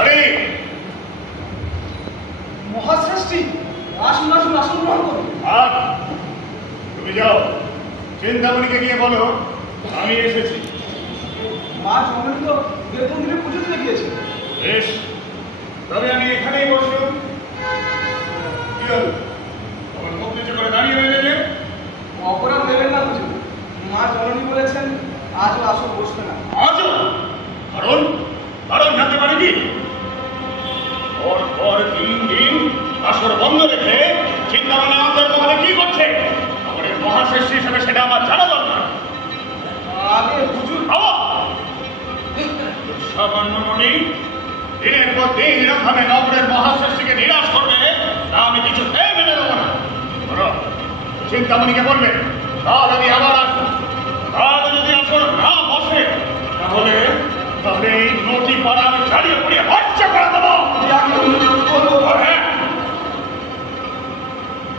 আরে মহাশ্রেষ্ঠী, আসুন আসুন, আসন গ্রহণ করুন। আর তুমি যাও, চিন্তামণিকে গিয়ে বলো আমি এসেছি। মা জননী তো দেব মন্দিরে পুজো দিতে গিয়েছে। বেশ, তবে আমি এখানেই বসলুম। কি হল, আমার মুখ নিচে করে দাঁড়িয়ে রইলে যে? অপরাধ দেবেন না হুজুর, মা জননী বলেছেন আজও আসর বসবে না। আজও? কারণ কারণ জানতে পারি কি? পর 3 দিন আসর বন্ধ রেখে চিন্তামণি আমাদের তোমাদের কি করছে? আমাদের মহাশ্রেষ্ঠী হিসেবে সেটা আমার জানা দরকার। আগে হুজুর সামান্য মণি দিনের পর দিন এরকমভাবে নগরের মহাশ্রেষ্ঠীকে নিরাশ করবে, তা আমি কিছুতেই মেনে নেব না। বলো, চিন্তামণিকে বলবে কাল আমি আবার আসবো। কাল যদি আসর না বসে তাহলে তাহলে এই নটি পাড়া আমি ছাড়িয়ে পড়িয়ে হত্যা করে দেবো। হ্যাঁ,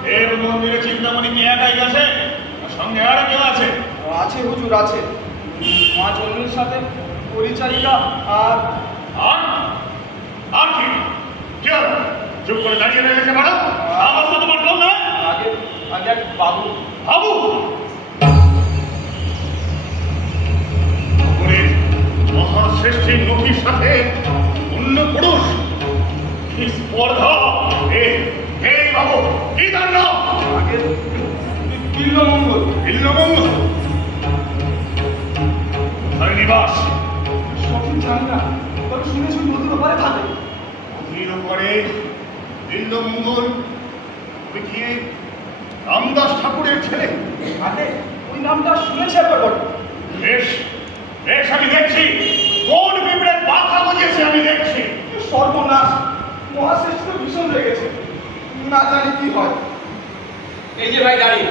দেব মন্দিরে চিন্তামণি কি একাই গেছে, সঙ্গে আর কেউ আছে? আছে হুজুর, আছে। মা জননীর সাথে পরিচারিকা আর আর আর কি কি হলো? চুপ করে দাঁড়িয়ে রয়েছে বড়, আমার তো তোমার বল নয়। আগে আগে এক বাবু। বাবু মহাশ্রেষ্ঠী নদীর সাথে অন্য পুরুষ, কি স্পর্ধা! এই বাবু, কি তার নাম? আগে বিল্লমঙ্গল। বিল্লমঙ্গল কোথায় নিবাস? সঠিক জানি না, তবে শুনেছি নদীর ওপারে থাকে। নদীর ওপারে বিল্লমঙ্গল? তুমি কি রামদাস ঠাকুরের ছেলে? আগে ওই নামটা শুনেছি একবার বটে। বেশ বেশ, আমি দেখছি কোন পিঁপড়ের পাখা বুঝেছে, আমি দেখছি। সর্বনাশ, মহাশ্রেষ্ঠ ভীষণ লেগেছে, না জানি কি হয়। এই যে ভাই দাঁড়িয়ে